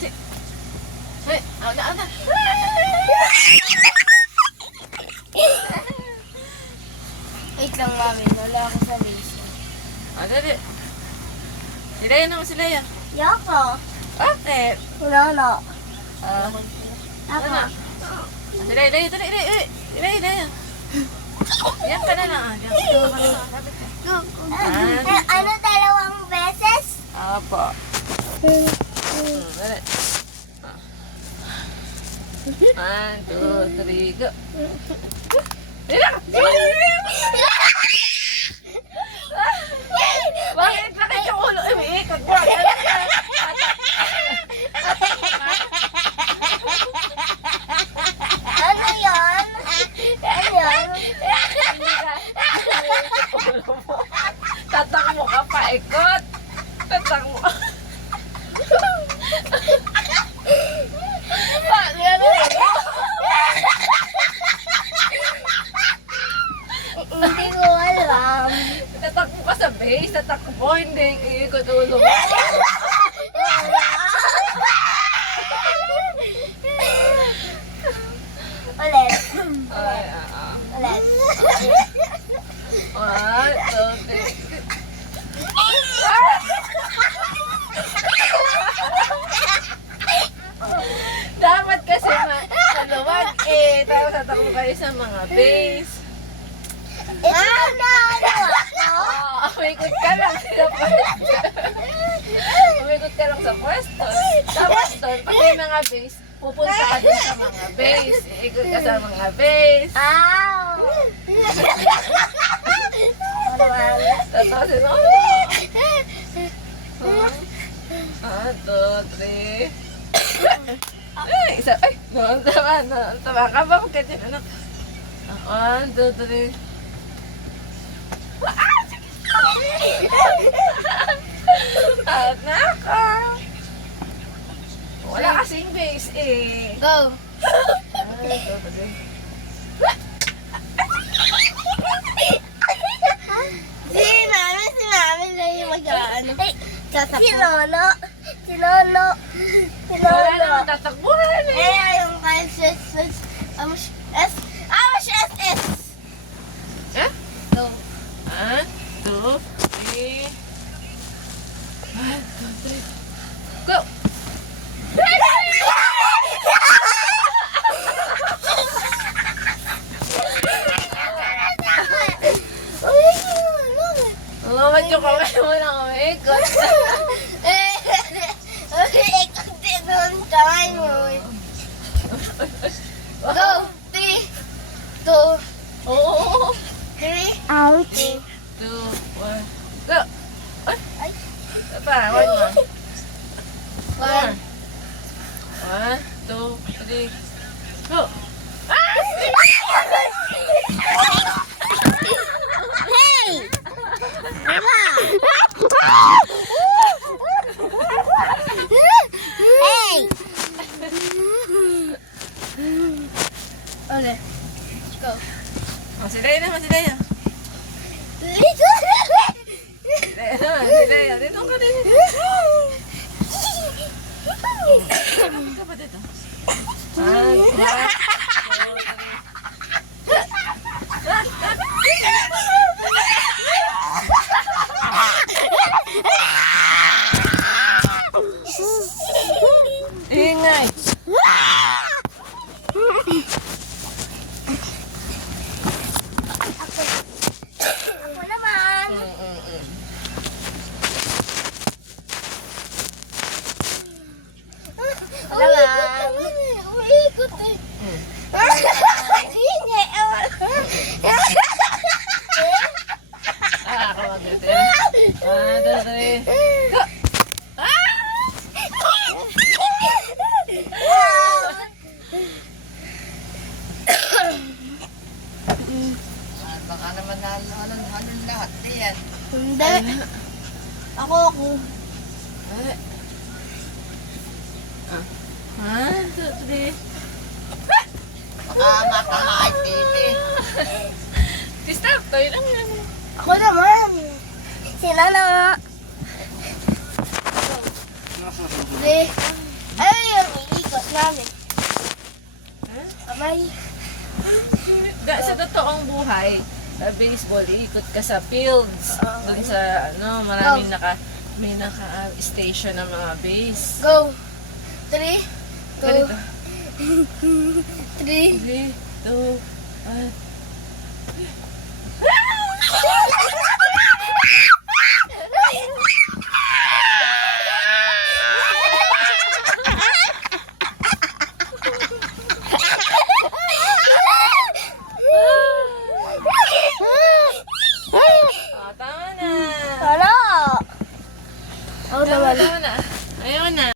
Hey, out na. Wait lang, mami. Wala ako sa laser. Dali. Si Leia naman si Leia. Yoko. Bakit? Wala na. Ano? Si Leia, dali. Leia. Yan ka na lang. Yan ka na lang. Lapit ka. Ano, dalawang beses? Apo. Dali. 1, 2, 3, go. Bakit? Bakit yung ulo? Umiikot mo. Ano yun? Ano yun? Tatak mo ka pa, ikot. Tatak mo. Hindi ko alam. Tatak mo ka sa base. Tatak mo, hindi. Iikot ulo mo. Ulit. Ay, Ulit. 1, 2, 3. Dapat kasi maluwag eh. Tapos tatakbo kayo sa mga base. Ano ako? Umikot ka lang sa pwesto. Umikot ka lang sa pwesto. Tapos doon, pag may mga base, pupunta ka din sa mga base. Ikot ka sa mga base. Ow! Tapos, One, two, three. Ay, isa. Ay, tama ka ba? Huwag ka dyan, anak. 1, 2, 3. At naka. Wala kasing base eh. Go! 1, 2, 3. Si mami na yung mag-ano. Si Lolo. Si Lolo. Si Wala Lolo. naman tatakbuhan eh. Yung kay S. Eh? Go. 1, 2, 3. 1, 2, 3. Go! Ba't yung kamay mo na umikot? Ikot din doon kamay mo. Go! 3, 2, Oo. 3. Ouch. Ouch. 2, 1. Go! Ay! Pa, 1 more. 1, 2, 3. Go! Hey! Mama! Hey! Okay. Let's go. Si Leia naman, si Leia. Dito ka din. Kapit ka pa dito. 1, 2, 3. Ingay. Ako naman. Umiikot eh. Hindi. Ako mag-ito. 1, 2, 3. Go! Baka naman ano lahat yan. Hindi. Ako. 1, 2, 3. Baka makakain titi. Stop, tayo lang yan. Ako naman. Sila na nga. Hindi. Ay! May. Sa totoong buhay, sa baseball, ikot ka sa fields. Doon sa, maraming may naka-station ng mga base. Go. 3. Go. Ganito. 3. 3, 2, 1.